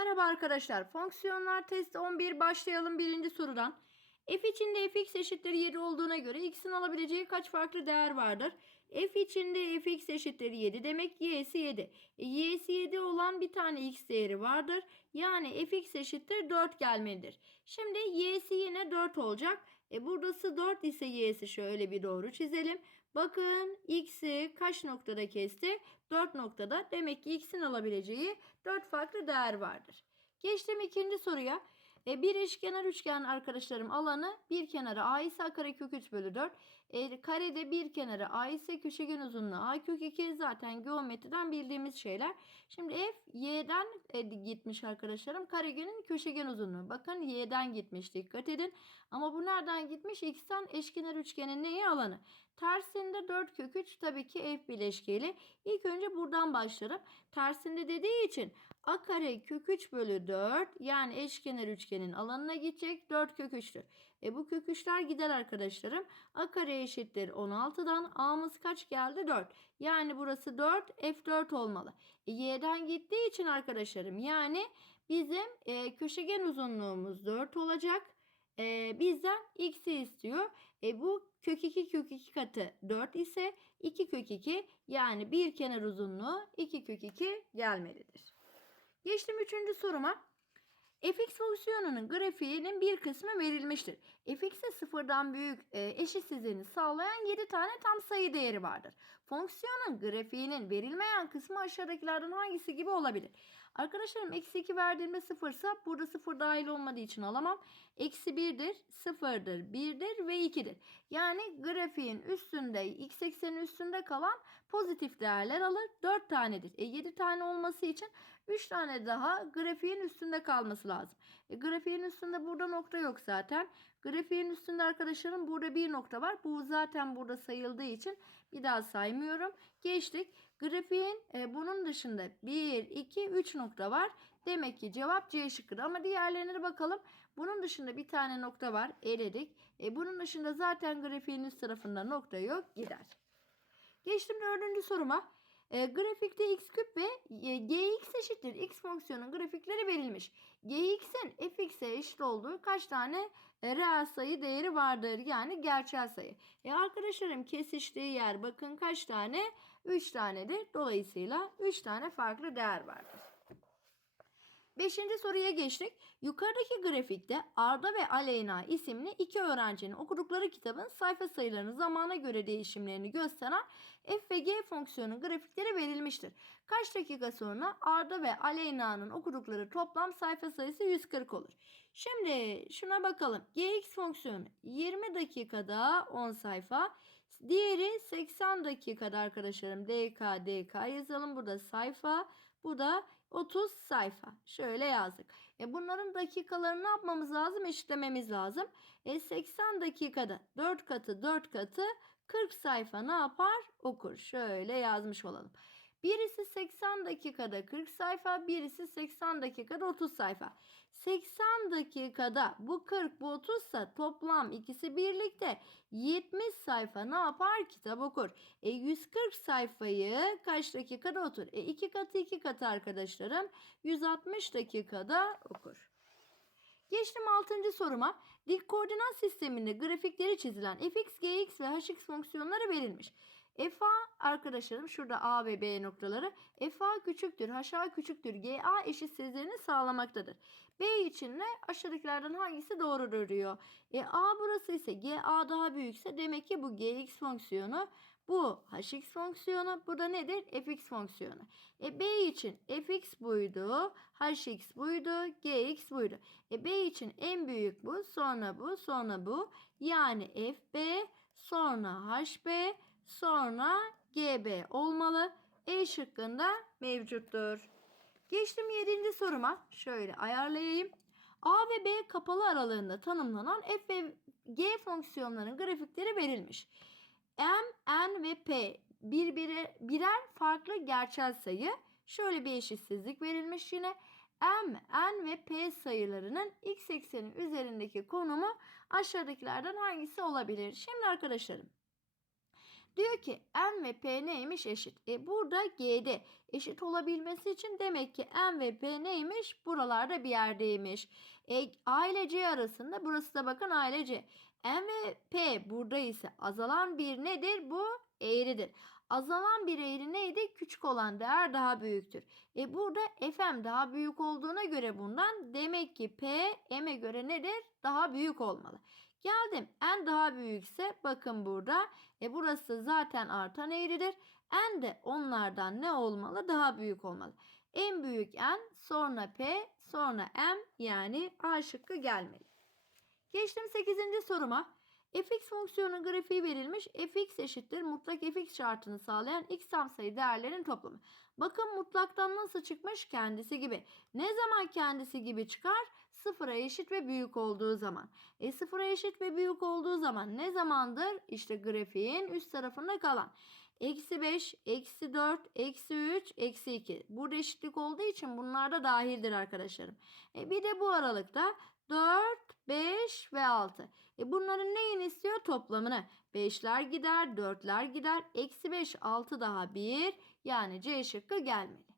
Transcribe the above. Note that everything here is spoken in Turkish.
Merhaba arkadaşlar. Fonksiyonlar testi 11 başlayalım birinci sorudan. f içinde fx eşittir 7 olduğuna göre x'in alabileceği kaç farklı değer vardır? f içinde fx eşittir 7 demek y'si 7. E, y'si 7 olan bir tane x değeri vardır. Yani fx eşittir 4 gelmelidir. Şimdi y'si yine 4 olacak. E buradası 4 ise y'si şöyle bir doğru çizelim. Bakın x'i kaç noktada kesti? 4 noktada. Demek ki x'in alabileceği 4 farklı değer vardır. Geçtim ikinci soruya. E, bir eşkenar üçgen arkadaşlarım alanı bir kenarı a ise a kare kök 3 bölü 4. E, karede bir kenarı a ise köşegen uzunluğu a kök 2 zaten geometriden bildiğimiz şeyler. Şimdi f y'den e, gitmiş arkadaşlarım. Karegenin köşegen uzunluğu. Bakın y'den gitmiş dikkat edin. Ama bu nereden gitmiş? x'ten eşkenar üçgenin neyi alanı? Tersinde 4 kök 3 tabii ki f bileşkeli. İlk önce buradan başlarım. Tersinde dediği için a kare kök 3 bölü 4 yani eşkenar üçgenin alanına gidecek 4 kök 3'tür. E bu kök 3'ler gider arkadaşlarım. a kare eşittir 16'dan a'mız kaç geldi? 4. Yani burası 4 f4 olmalı. E, y'den gittiği için arkadaşlarım yani bizim e, köşegen uzunluğumuz 4 olacak. E, bizden x'i istiyor. E, bu kök 2 kök 2 katı 4 ise 2 kök 2 yani bir kenar uzunluğu 2 kök 2 gelmelidir. Geçtim üçüncü soruma. fx fonksiyonunun grafiğinin bir kısmı verilmiştir. fx'e sıfırdan büyük e, eşitsizliğini sağlayan 7 tane tam sayı değeri vardır. Fonksiyonun grafiğinin verilmeyen kısmı aşağıdakilerden hangisi gibi olabilir? Arkadaşlarım eksi 2 verdiğimde sıfırsa burada sıfır dahil olmadığı için alamam. Eksi 1'dir, sıfırdır, 1'dir ve 2'dir. Yani grafiğin üstünde, x eksenin üstünde kalan pozitif değerler alır. 4 tanedir. E 7 tane olması için 3 tane daha grafiğin üstünde kalması lazım. E, grafiğin üstünde burada nokta yok zaten. Grafiğin üstünde arkadaşlarım burada bir nokta var. Bu zaten burada sayıldığı için bir daha saymıyorum. Geçtik. Grafiğin e, bunun dışında 1, 2, 3 nokta var. Demek ki cevap C şıkkıdır. Ama diğerlerine bakalım. Bunun dışında bir tane nokta var. Eledik. E, bunun dışında zaten grafiğin üst tarafında nokta yok. Gider. Geçtim dördüncü soruma. E, grafikte x küp ve e, gx eşittir. x fonksiyonun grafikleri verilmiş. gx'in fx'e eşit olduğu kaç tane e, reel sayı değeri vardır? Yani gerçel sayı. E arkadaşlarım kesiştiği yer bakın kaç tane? 3 tanedir. Dolayısıyla 3 tane farklı değer vardır. Beşinci soruya geçtik. Yukarıdaki grafikte Arda ve Aleyna isimli iki öğrencinin okudukları kitabın sayfa sayılarını zamana göre değişimlerini gösteren f ve g fonksiyonun grafikleri verilmiştir. Kaç dakika sonra Arda ve Aleyna'nın okudukları toplam sayfa sayısı 140 olur. Şimdi şuna bakalım. gx fonksiyonu 20 dakikada 10 sayfa. Diğeri 80 dakikada arkadaşlarım. dk dk yazalım. Burada sayfa. Bu da 30 sayfa. Şöyle yazdık. E bunların dakikalarını ne yapmamız lazım? Eşitlememiz lazım. E 80 dakikada 4 katı 4 katı 40 sayfa ne yapar? Okur. Şöyle yazmış olalım. Birisi 80 dakikada 40 sayfa, birisi 80 dakikada 30 sayfa. 80 dakikada bu 40 bu 30 ise toplam ikisi birlikte 70 sayfa ne yapar? Kitap okur. E 140 sayfayı kaç dakikada otur? E 2 katı 2 katı arkadaşlarım 160 dakikada okur. Geçtim 6. soruma. Dik koordinat sisteminde grafikleri çizilen fx, gx ve hx fonksiyonları verilmiş. FA arkadaşlarım şurada A ve B noktaları FA küçüktür, HA küçüktür, GA eşitsizliğini sağlamaktadır. B için de aşağıdakilerden hangisi doğrudur diyor. E, A burası ise GA daha büyükse demek ki bu GX fonksiyonu bu hx fonksiyonu. Bu da nedir? fx fonksiyonu. E b için fx buydu. hx buydu. gx buydu. E b için en büyük bu. Sonra bu. Sonra bu. Yani fb sonra hb sonra GB olmalı. E şıkkında mevcuttur. Geçtim 7. soruma. Şöyle ayarlayayım. A ve B kapalı aralığında tanımlanan f ve g fonksiyonlarının grafikleri verilmiş. M, N ve P birbiri, birer farklı gerçel sayı. Şöyle bir eşitsizlik verilmiş yine. M, N ve P sayılarının x eksenin üzerindeki konumu aşağıdakilerden hangisi olabilir? Şimdi arkadaşlarım Diyor ki n ve p neymiş eşit. E burada g'de eşit olabilmesi için demek ki n ve p neymiş? Buralarda bir yerdeymiş. E, a ile c arasında burası da bakın a ile c. n ve p burada ise azalan bir nedir? Bu eğridir. Azalan bir eğri neydi? Küçük olan değer daha büyüktür. E burada fm daha büyük olduğuna göre bundan demek ki p m'e göre nedir? Daha büyük olmalı. Geldim. n daha büyükse bakın burada. E burası zaten artan eğridir. n de onlardan ne olmalı? Daha büyük olmalı. En büyük n, sonra p, sonra m yani a şıkkı gelmeli. Geçtim 8. soruma. Fx fonksiyonun grafiği verilmiş. fx eşittir mutlak fx şartını sağlayan x tam sayı değerlerin toplamı. Bakın mutlaktan nasıl çıkmış? Kendisi gibi. Ne zaman kendisi gibi çıkar? Sıfıra eşit ve büyük olduğu zaman. E sıfıra eşit ve büyük olduğu zaman ne zamandır? İşte grafiğin üst tarafında kalan. Eksi 5, eksi 4, eksi 3, eksi 2. Burada eşitlik olduğu için bunlar da dahildir arkadaşlarım. E bir de bu aralıkta 4, 5 ve 6. E bunların neyini istiyor? Toplamını. 5'ler gider, 4'ler gider. Eksi 5, 6 daha 1. Yani C şıkkı gelmeli.